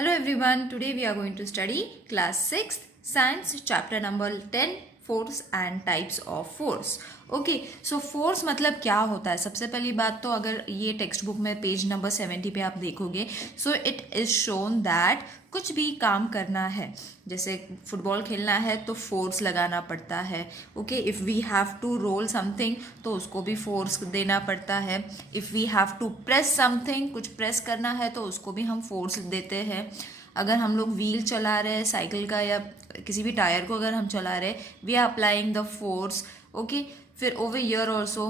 Hello everyone, today we are going to study class 6th science chapter number 10 force and types of force. Okay so force मतलब क्या होता है. सबसे पहली बात तो अगर ये टेक्स्ट बुक में पेज नंबर 70 पे आप देखोगे so it is shown that कुछ भी काम करना है, जैसे फुटबॉल खेलना है तो फोर्स लगाना पड़ता है. Okay, if we have to roll something तो उसको भी फोर्स देना पड़ता है. If we have to press something, कुछ प्रेस करना है तो उसको भी हम फोर्स देते हैं. अगर हम लोग व्हील चला रहे हैं साइकिल का या किसी भी टायर को अगर हम चला रहे we are applying the force. Okay, फिर over here also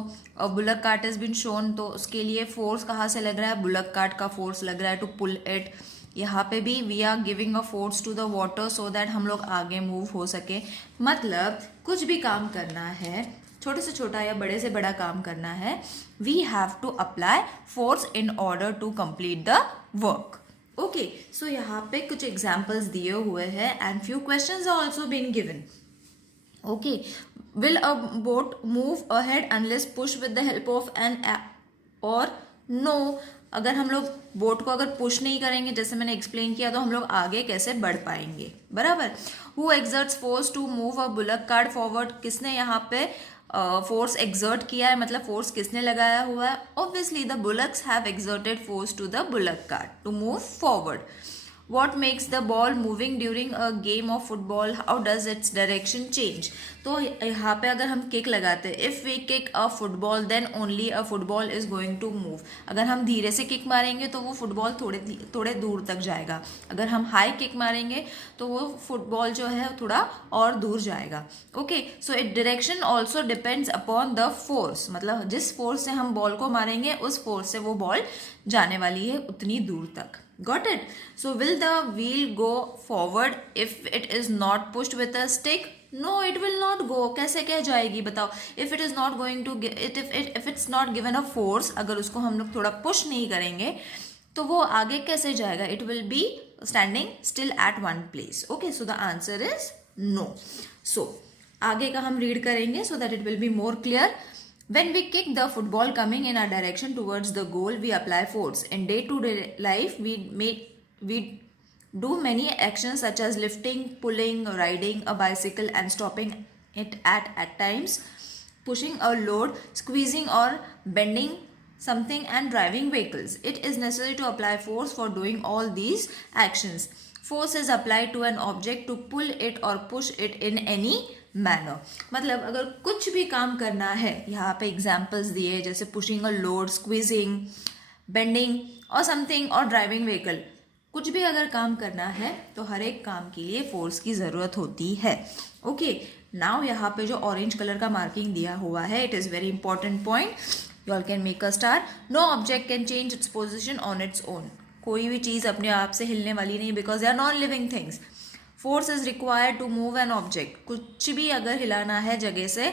bullock cart is been shown, तो उसके लिए फोर्स कहाँ से लग रहा है, बुलक कार्ट का फोर्स लग रहा है टू पुल इट. यहाँ पे भी we are giving a force to the water so that हम लोग आगे मूव हो सके. मतलब कुछ भी काम करना है, छोटे से छोटा या बड़े से बड़ा काम करना है, we have to apply force in order to complete the work. Okay, so यहाँ पे कुछ एग्जाम्पल्स दिए हुए हैं and few questions are also been given. Okay, will a boat move ahead unless push with the help of an or no. अगर हम लोग boat को अगर पुश नहीं करेंगे जैसे मैंने एक्सप्लेन किया तो हम लोग आगे कैसे बढ़ पाएंगे. बराबर. Who exerts force to move a bullock cart forward, किसने यहाँ पे फोर्स एक्सर्ट किया है, मतलब फोर्स किसने लगाया हुआ है. Obviously the bullocks have exerted force to the bullock cart to move forward. What makes the ball moving during a game of football? How does its direction change? तो यहाँ पे अगर हम किक लगाते हैं, if we kick a football then only a football is going to move. अगर हम धीरे से किक मारेंगे तो वो फुटबॉल थोड़े दूर तक जाएगा. अगर हम हाई किक मारेंगे तो वो फुटबॉल जो है थोड़ा और दूर जाएगा. Okay, so it direction also depends upon the force, मतलब जिस फोर्स से हम बॉल को मारेंगे उस फोर्स से वो बॉल जाने वाली है उतनी दूर तक. Got it? So will the wheel go forward if it is not pushed with a stick? No, it will not go. कैसे क्या जाएगी बताओ. If it is not going to if it's not given a force, अगर उसको हम लोग थोड़ा push नहीं करेंगे तो वो आगे कैसे जाएगा. It will be standing still at one place. Okay, so the answer is no. So आगे का हम read करेंगे so that it will be more clear. When we kick the football coming in our direction towards the goal, we apply force. In day-to-day life, we do many actions such as lifting, pulling, riding a bicycle and stopping it at times, pushing a load, squeezing or bending something and driving vehicles. It is necessary to apply force for doing all these actions. Force is applied to an object to pull it or push it in any manner. मतलब अगर कुछ भी काम करना है, यहाँ पे examples दिए जैसे pushing a load, squeezing, bending और समथिंग और ड्राइविंग व्हीकल, कुछ भी अगर काम करना है तो हर एक काम के लिए फोर्स की ज़रूरत होती है. ओके, नाउ यहाँ पे जो ऑरेंज कलर का मार्किंग दिया हुआ है, it is very important point. You all can make a star. No object can change its position on its own. कोई भी चीज़ अपने आप से हिलने वाली नहीं, because they are non living things. Force is required to move an object. कुछ भी अगर हिलाना है जगह से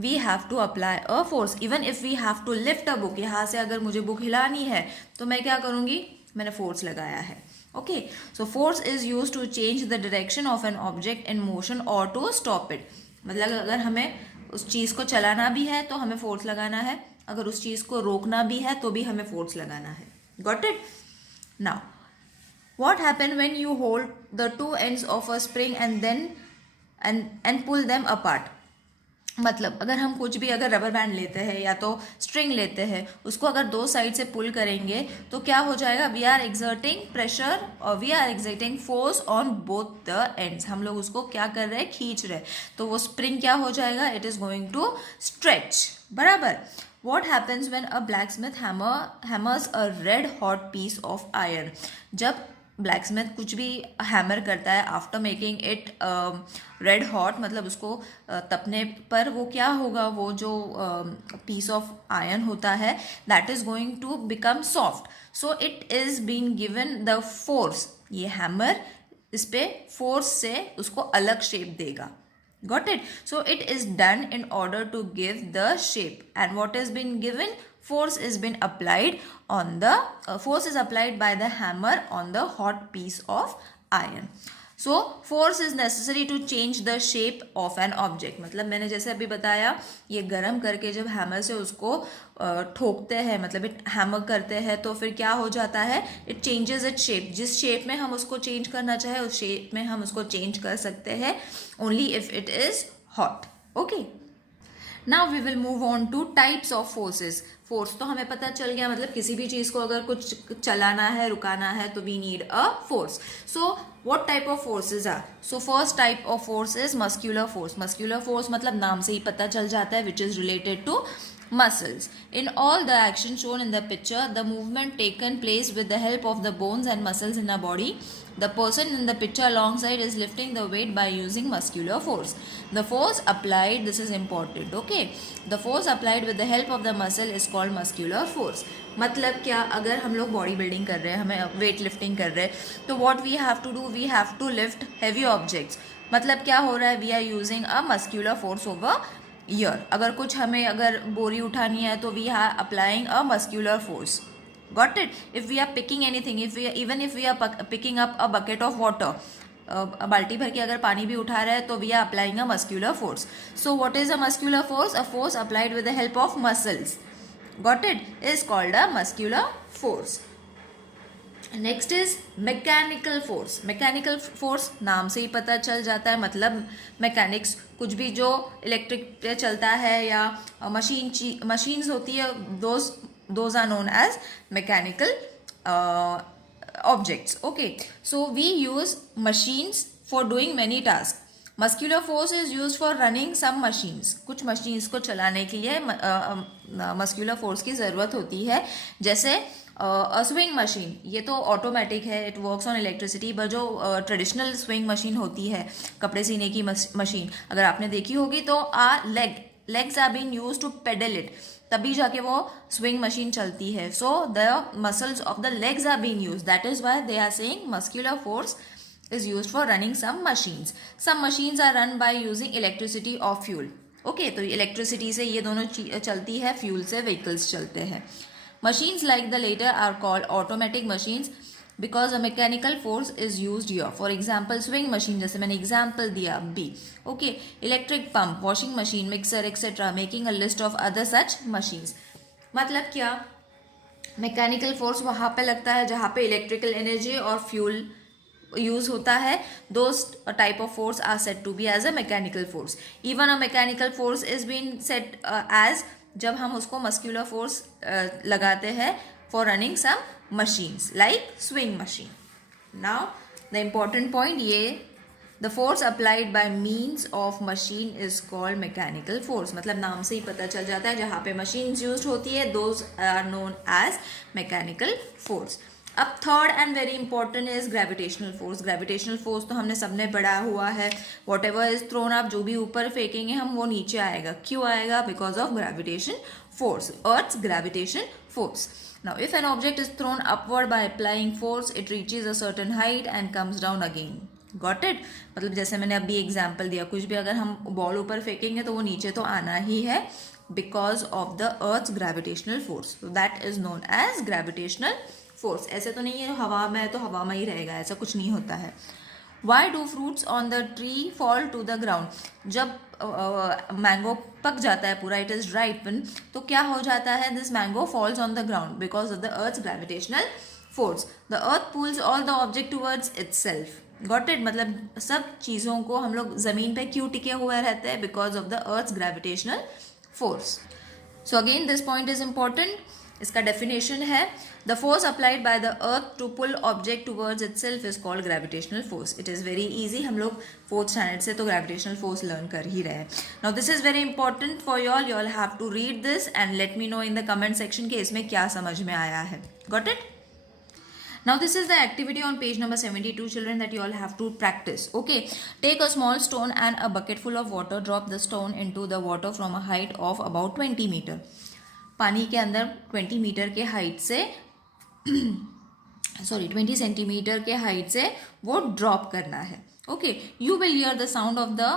we have to apply a force. Even if we have to lift a book, यहाँ से अगर मुझे बुक हिलानी है तो मैं क्या करूँगी, मैंने फोर्स लगाया है. Okay, so force is use to change the direction of an object in motion और टू स्टॉप इट. मतलब अगर हमें उस चीज़ को चलाना भी है तो हमें फोर्स लगाना है, अगर उस चीज़ को रोकना भी है तो भी हमें फोर्स लगाना है. Got it? Now what happen when you hold the two ends of a spring and then and pull them apart. मतलब अगर हम कुछ भी अगर रबर बैंड लेते हैं या तो स्ट्रिंग लेते हैं, उसको अगर दो साइड से पुल करेंगे तो क्या हो जाएगा, वी आर एक्सर्टिंग प्रेशर और we are exerting force on both the ends. हम लोग उसको क्या कर रहे हैं, खींच रहे हैं, तो वो स्प्रिंग क्या हो जाएगा, it is going to stretch. बराबर. What happens when a blacksmith hammers a red hot piece of iron? जब ब्लैकस्मिथ कुछ भी हैमर करता है after making it red hot, मतलब उसको तपने पर वो क्या होगा, वो जो पीस ऑफ आयरन होता है that is going to become soft. So it is been given the force. ये हैमर इस पे फोर्स से उसको अलग शेप देगा. Got it? So it is done in order to give the shape. And what has been given? Force is been applied on the force is applied by the hammer on the hot piece of iron. So force is necessary to change the shape of an object, मतलब मैंने जैसे अभी बताया, ये गर्म करके जब hammer से उसको ठोकते हैं, मतलब इट हैमर करते हैं, तो फिर क्या हो जाता है, इट चेंजेस इट शेप। जिस शेप में हम उसको चेंज करना चाहे उस शेप में हम उसको चेंज कर सकते हैं, only if it is hot. Okay, now we will move on to types of forces. Force तो हमें पता चल गया, मतलब किसी भी चीज़ को अगर कुछ चलाना है, रुकाना है, तो we need a force. So what type of forces are? So first type of force is muscular force. Muscular force मतलब नाम से ही पता चल जाता है, which is related to muscles. In all the action shown in the picture, the movement taken place with the help of the bones and muscles in a body. The person in the picture alongside is lifting the weight by using muscular force. The force applied, this is important, okay? The force applied with the help of the muscle is called muscular force. मतलब क्या, अगर हम लोग body building कर रहे हैं, हमें weight lifting कर रहे हैं, तो what we have to do, we have to lift heavy objects. मतलब क्या हो रहा है, we are using a muscular force over here. अगर कुछ हमें अगर बोरी उठानी है तो we are applying a muscular force. Got it? If we are picking anything, even if we are picking up a bucket of water, बाल्टी भर के अगर पानी भी उठा रहे हैं, तो we are applying a muscular force. So what is a muscular force? A force applied with the help of muscles, got it, is called a muscular force. Next is mechanical force. Mechanical force नाम से ही पता चल जाता है, मतलब mechanics, कुछ भी जो इलेक्ट्रिक पे चलता है या मशीन्स होती है, those are known as mechanical objects. Okay, so we use machines for doing many task. Muscular force is use for running some machines. कुछ मशीन्स को चलाने के लिए मस्क्यूलर फोर्स की ज़रूरत होती है, जैसे स्विंग मशीन, ये तो ऑटोमेटिक है, it works on electricity. But जो ट्रेडिशनल स्विंग मशीन होती है, कपड़े सीने की मशीन, अगर आपने देखी होगी, तो legs are been use to pedal it, तभी जाके वो स्विंग मशीन चलती है। So the muscles of the legs are been use, that is why they are saying muscular force is used for running some machines. Some machines are run by using electricity or fuel. Okay, तो electricity से ये दोनों चलती है, fuel से vehicles चलते हैं। Machines like the latter are called automatic machines because a mechanical force is used here. For example, swing machine, जैसे मैंने एग्जाम्पल दिया B. Okay, electric pump, washing machine, mixer, etc. Making a list of other such machines. मतलब क्या, mechanical force वहाँ पे लगता है जहाँ पे इलेक्ट्रिकल एनर्जी और फ्यूल यूज होता है। Those type of force are set to be as a mechanical force. Even a mechanical force is been set as, जब हम उसको मस्क्यूलर फोर्स लगाते हैं for running some machines like swing machine. Now the important point, ये the force applied by means of machine is called mechanical force. मतलब नाम से ही पता चल जाता है, जहाँ पे मशीन्स यूज होती है, those are known as mechanical force. अब third and very important is gravitational force. Gravitational force तो हमने सबने पढ़ा हुआ है, whatever is thrown up, जो भी ऊपर फेंकेंगे हम वो नीचे आएगा। क्यों आएगा? Because of gravitation force, earth's gravitation force. Now if an object is thrown upward by applying force, it reaches a certain height and comes down again. Got it? मतलब जैसे मैंने अभी एग्जाम्पल दिया, कुछ भी अगर हम बॉल ऊपर फेंकेंगे तो वो नीचे तो आना ही है, because of the earth's gravitational force. That is known as gravitational force. ऐसे तो नहीं है हवा में है तो हवा में ही रहेगा, ऐसा कुछ नहीं होता है। Why do fruits on the tree fall to the ground? जब मैंगो पक जाता है पूरा, इट इज राइपन, तो क्या हो जाता है, this mango falls on the ground because of the earth's gravitational force. The earth pulls all the object towards itself. Got it? मतलब सब चीज़ों को हम लोग ज़मीन पे क्यों टिके हुए रहते हैं? Because of the earth's gravitational force. So again this point is important. इसका डेफिनेशन है, the force applied by the earth to pull object towards itself is called gravitational force. It is very easy, हम लोग fourth standard से तो gravitational force learn कर ही रहे हैं। Now this is very important for you all have to read this and let me know in the comment section के इसमें क्या समझ में आया है। Got it? Now this is the activity on page number 72, children, that you all have to practice. Okay, take a small stone and a bucket full of water. Drop the stone into the water from a height of about 20 meter. पानी के अंदर 20 metre के height से sorry 20 centimetre के height से वो drop करना है। Okay, you will hear the sound of the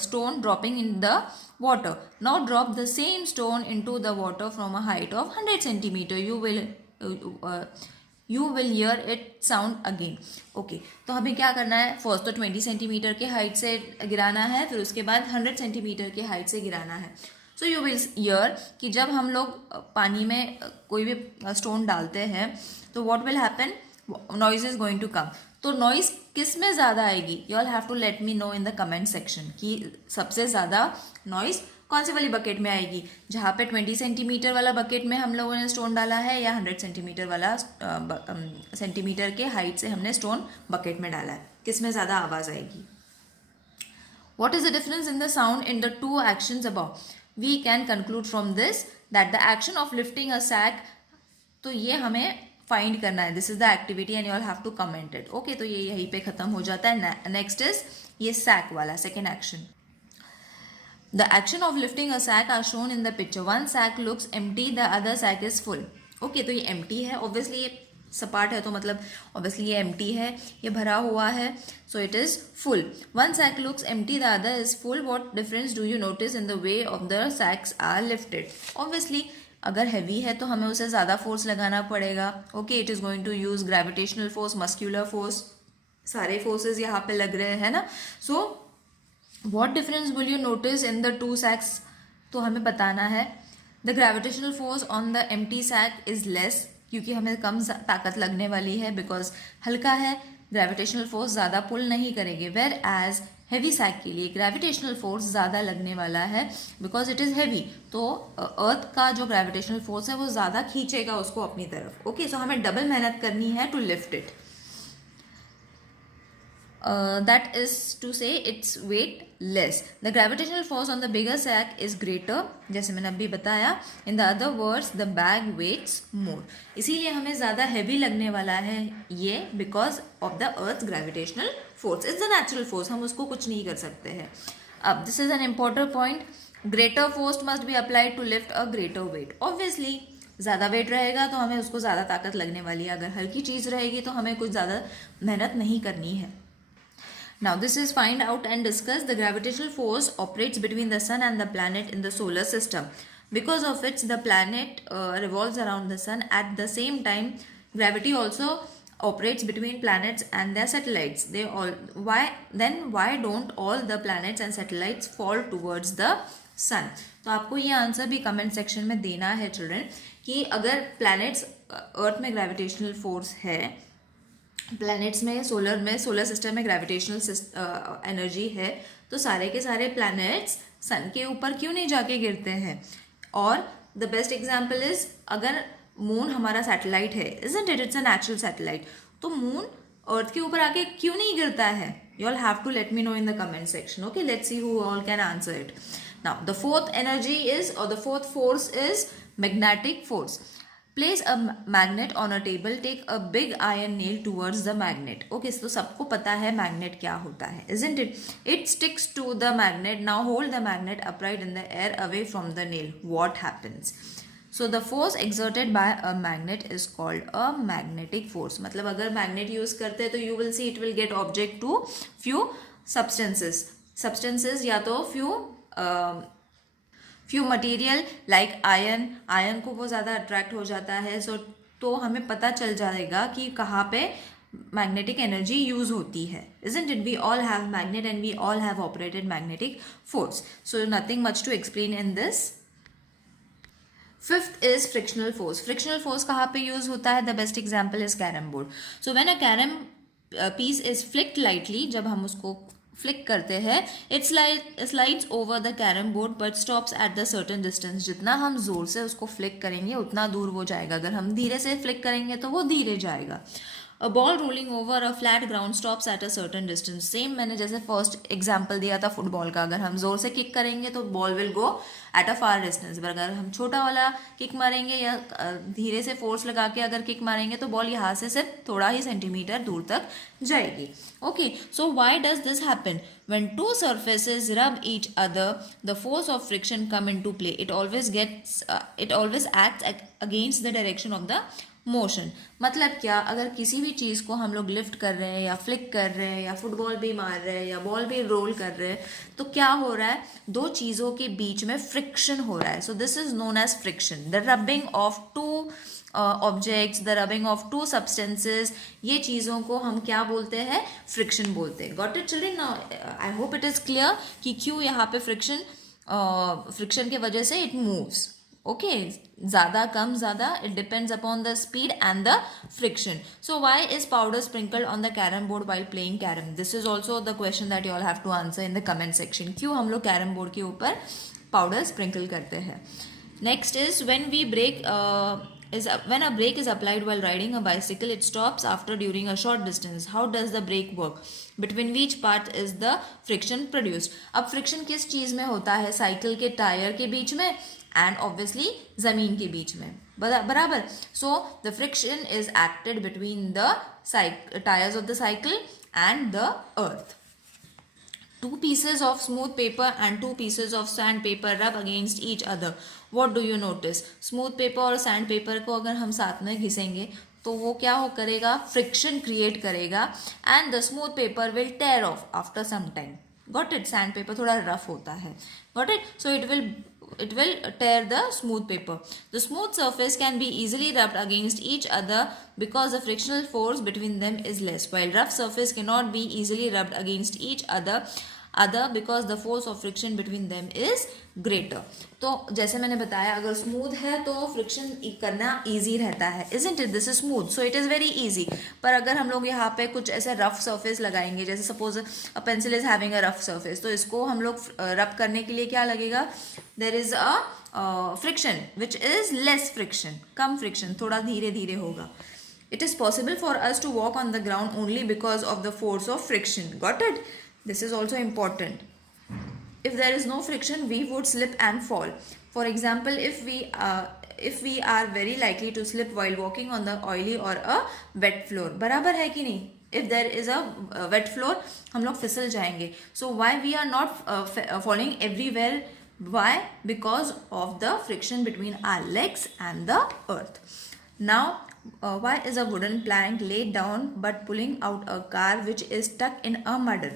stone dropping in the water. Now drop the same stone into the water from a height of 100 centimeter. You will you will hear it sound again. Okay, तो हमें क्या करना है, first तो 20 centimetre के height से गिराना है, फिर उसके बाद 100 सेंटीमीटर के हाइट से गिराना है। सो यू विल हियर कि जब हम लोग पानी में कोई भी स्टोन डालते हैं तो what will happen, noise is going to come. तो नॉइज किस में ज़्यादा आएगी, you all have to let me know in the comment section कि सबसे ज़्यादा नॉइज कौन सी वाली बकेट में आएगी, जहाँ पे 20 सेंटीमीटर वाला बकेट में हम लोगों ने स्टोन डाला है, या 100 सेंटीमीटर वाला सेंटीमीटर के हाइट से हमने स्टोन बकेट में डाला है, किस में ज़्यादा आवाज़ आएगी। What is the difference in the sound in the two actions above? We can conclude from this that the action of lifting a sack, तो ये हमें फाइंड करना है, this is the activity and you all have to comment it. Okay, तो ये यहीं पे खत्म हो जाता है। नेक्स्ट इज ये सैक वाला second action. The action of lifting a sack are shown in the picture. One sack looks empty, the other sack is full. Okay, तो ये एम्प्टी है, ऑब्वियसली ये सपाट है तो मतलब ऑब्वियसली ये एम्प्टी है, ये भरा हुआ है, so it is full. One sack looks empty, the other is full. What difference do you notice in the way of the sacks are lifted? Obviously अगर हैवी है तो हमें उसे ज़्यादा फोर्स लगाना पड़ेगा। Okay, it is going to use gravitational force, muscular force, सारे forces यहाँ पे लग रहे हैं ना। So what difference will you notice in the two sacks? तो हमें बताना है the gravitational force on the empty sack is less, क्योंकि हमें कम ताकत लगने वाली है, बिकॉज हल्का है, ग्रेविटेशनल फोर्स ज़्यादा पुल नहीं करेंगे। वेर एज हैवी सैक के लिए ग्रेविटेशनल फोर्स ज़्यादा लगने वाला है, बिकॉज इट इज़ हैवी, तो अर्थ का जो ग्रेविटेशनल फोर्स है वो ज़्यादा खींचेगा उसको अपनी तरफ। ओके, सो हमें डबल मेहनत करनी है to lift it. that is to say its weight less. The gravitational force on the bigger sack is greater, जैसे मैंने अभी बताया। In the other words, the bag weighs more. इसीलिए हमें ज़्यादा heavy लगने वाला है ये, because of the earth's gravitational force. It's the natural force, हम उसको कुछ नहीं कर सकते हैं। अब this is an important point. Greater force must be applied to lift a greater weight. Obviously ज़्यादा वेट रहेगा तो हमें उसको ज़्यादा ताकत लगने वाली है, अगर हल्की चीज़ रहेगी तो हमें कुछ ज़्यादा मेहनत नहीं करनी है। Now this is find out and discuss the gravitational force operates between the sun and the planet in the solar system, because of which the planet revolves around the sun. At the same time, gravity also operates between planets and their satellites. They all why don't all the planets and satellites fall towards the sun? तो आपको ये answer भी comment section में देना है children, कि अगर planets अर्थ में ग्रेविटेशनल फोर्स है, प्लैनेट्स में सोलर सिस्टम में ग्रेविटेशनल एनर्जी है, तो सारे के सारे प्लैनेट्स सन के ऊपर क्यों नहीं जाके गिरते हैं? और द बेस्ट एग्जांपल इज, अगर मून हमारा सैटेलाइट है, isn't it, it's a natural satellite, तो मून अर्थ के ऊपर आके क्यों नहीं गिरता है? You all have to let me know in the comment section. Okay, let's see who all can answer it. Now the fourth energy is, और the fourth force is magnetic force. Place a magnet on a table, take a big iron nail towards the magnet. Okay, तो सबको पता है magnet क्या होता है, isn't it? It sticks to the magnet. Now hold the magnet upright in the air away from the nail. What happens? So the force exerted by a magnet is called a magnetic force. मतलब अगर magnet use करते हैं तो you will see it will get object to few substances या तो few material like iron को वो ज़्यादा अट्रैक्ट हो जाता है। सो तो हमें पता चल जाएगा कि कहाँ पे मैग्नेटिक एनर्जी यूज होती है, isn't it? We all have magnet and we all have operated magnetic force. So nothing much to explain in this. Fifth is frictional force. Frictional force कहाँ पे यूज होता है? The best example is carrom board. So when a carom piece is flicked lightly, जब हम उसको flick करते हैं, it slides over the carrom board but stops at the certain distance. जितना हम जोर से उसको फ्लिक करेंगे उतना दूर वो जाएगा, अगर हम धीरे से फ्लिक करेंगे तो वो धीरे जाएगा। A ball rolling over a flat ground stops at a certain distance. Same मैंने जैसे फर्स्ट एग्जाम्पल दिया था फुटबॉल का, अगर हम जोर से किक करेंगे तो ball will go at a far distance, पर अगर हम छोटा वाला किक मारेंगे या धीरे से फोर्स लगा के अगर किक मारेंगे तो बॉल यहाँ से सिर्फ थोड़ा ही सेंटीमीटर दूर तक जाएगी। Okay, so why does this happen? When two surfaces rub each other, the force of friction come into play. It always acts against the direction of the motion मतलब क्या, अगर किसी भी चीज़ को हम लोग लिफ्ट कर रहे हैं या फ्लिक कर रहे हैं या फुटबॉल भी मार रहे हैं या बॉल भी रोल कर रहे हैं, तो क्या हो रहा है, दो चीज़ों के बीच में फ्रिक्शन हो रहा है. So this is known as friction. The rubbing of two objects, the rubbing of two substances, ये चीज़ों को हम क्या बोलते हैं, फ्रिक्शन बोलते हैं. Got it children? Now I hope it is clear कि क्यों यहाँ पे फ्रिक्शन के वजह से इट मूव्स. ओके, ज़्यादा कम ज़्यादा, it depends upon the speed and the friction. So why is powder sprinkled on the carrom board while playing carrom? This is also the question that you all have to answer in the comment section. क्यों हम लोग carrom board के ऊपर powder sprinkle करते हैं? Next is when a brake is applied while riding a bicycle, it stops after during a short distance. How does the brake work? Between which part is the friction produced? अब friction किस चीज़ में होता है? Cycle के tyre के बीच में and obviously ज़मीन के बीच में, बराबर. So the friction is acted between the tyres of the cycle and the earth. Two pieces of smooth paper and two pieces of sandpaper rub against each other. What do you notice? Smooth paper और sandpaper को अगर हम साथ में घिसेंगे तो वो क्या हो करेगा, फ्रिक्शन क्रिएट करेगा and the smooth paper will tear off after some time. Got it? Sand paper थोड़ा रफ होता है. Got it? So it will tear the smooth paper. The smooth surface can be easily rubbed against each other because the frictional force between them is less, while rough surface cannot be easily rubbed against each other because the force of friction between them is greater. तो जैसे मैंने बताया, अगर smooth है तो friction करना easy रहता है. isn't it? This is smooth, so it is very easy. पर अगर हम लोग यहाँ पे कुछ ऐसे रफ सरफेस लगाएंगे, जैसे suppose a pencil is having a rough surface, तो इसको हम लोग रब करने के लिए क्या लगेगा, there is a friction which is less friction, कम फ्रिक्शन, थोड़ा धीरे धीरे होगा. It is possible for us to walk on the ground only because of the force of friction. Got it? This is also important. If there is no friction, we would slip and fall. For example, if we are very likely to slip while walking on the oily or a wet floor. बराबर है कि नहीं? If there is a wet floor, हम लोग फिसल जाएंगे. So why we are not falling everywhere? Why? Because of the friction between our legs and the earth. Now, why is a wooden plank laid down but pulling out a car which is stuck in a mud?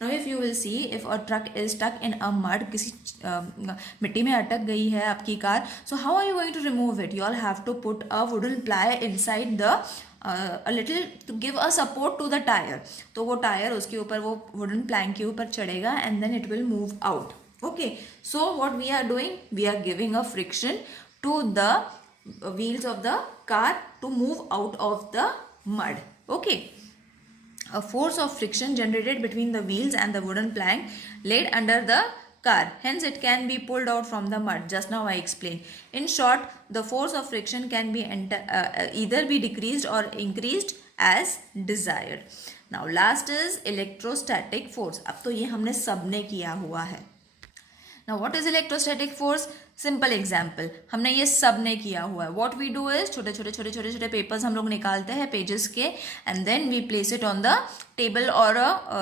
Now if you will see, if a truck is stuck in a mud, किसी मिट्टी में अटक गई है आपकी car, so how are you going to remove it? You all have to put a wooden ply inside the a little to give a support to the tire. तो वो tyre उसके ऊपर, वो wooden plank के ऊपर चढ़ेगा and then it will move out. Okay, so what we are doing? We are giving a friction to the wheels of the car to move out of the mud. Okay. A force of friction generated between the wheels and the wooden plank laid under the car. Hence, it can be pulled out from the mud. Just now I explained. In short, the force of friction can be either be decreased or increased as desired. Now, last is electrostatic force. अब तो ये हमने सबने किया हुआ है. Now, what is electrostatic force? Simple example, हमने ये सब ने किया हुआ है. वॉट वी डू इज, छोटे छोटे पेपर्स हम लोग निकालते हैं पेजेस के and then we place it on the table और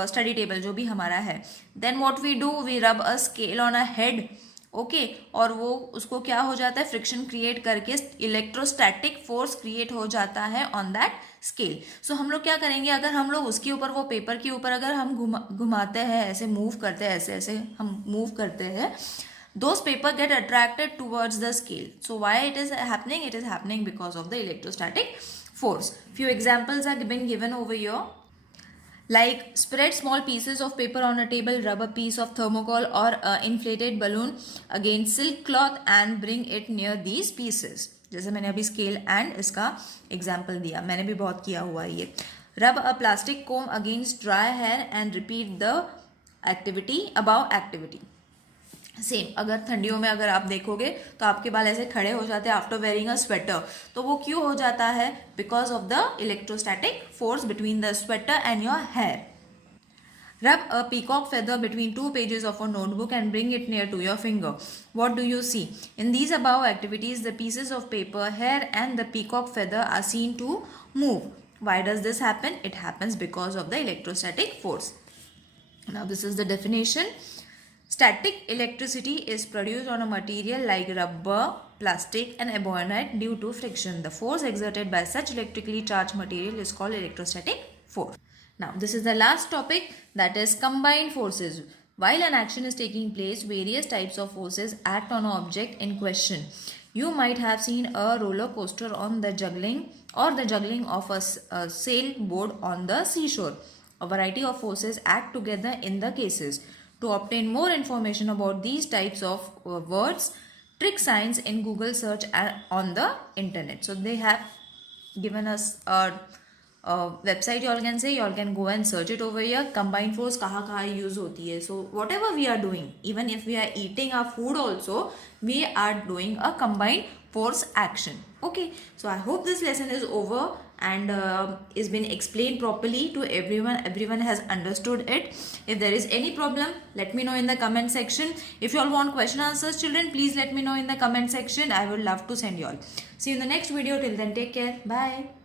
स्टडी टेबल जो भी हमारा है. Then what we do, we rub a scale on a head. Okay, और वो उसको क्या हो जाता है, फ्रिक्शन क्रिएट करके इलेक्ट्रोस्टैटिक फोर्स क्रिएट हो जाता है ऑन दैट स्केल. सो हम लोग क्या करेंगे, अगर हम लोग उसके ऊपर, वो पेपर के ऊपर अगर हम घुमाते हैं, ऐसे मूव करते हैं, ऐसे हम मूव करते हैं, those paper get attracted towards the scale. So why it is happening? It is happening because of the electrostatic force. Few examples are been given over here. Like, spread small pieces of paper on a table, rub a piece of thermocol or an inflated balloon against silk cloth and bring it near these pieces. जैसे मैंने अभी scale and इसका example दिया, मैंने भी बहुत किया हुआ है ये. Rub a plastic comb against dry hair and repeat the activity above activity. Same, अगर ठंडियों में अगर आप देखोगे तो आपके बाल ऐसे खड़े हो जाते हैं आफ्टर वेयरिंग अ स्वेटर. तो वो क्यों हो जाता है? Because of the electrostatic force between the sweater and your hair. Rub a peacock feather between two pages of a notebook and bring it near to your finger. What do you see? In these above activities the pieces of paper, hair and the peacock feather are seen to move. Why does this happen? It happens because of the electrostatic force. Now this is the definition. Static electricity is produced on a material like rubber, plastic and ebonite due to friction. The force exerted by such electrically charged material is called electrostatic force. Now, this is the last topic, that is combined forces. While an action is taking place, various types of forces act on an object in question. You might have seen a roller coaster on the juggling of a sailboat on the seashore. A variety of forces act together in the cases. To obtain more information about these types of words, trick signs in Google search on the internet. So they have given us a website, you all can say, you all can go and search it over here. Combined force kaha use hoti hai. So whatever we are doing, even if we are eating our food also, we are doing a combined force action. Okay, so I hope this lesson is over and is been explained properly to everyone. Everyone has understood it. If there is any problem, let me know in the comment section. If you all want question answers, children, please let me know in the comment section. I would love to send you all. See you in the next video. Till then, take care. Bye.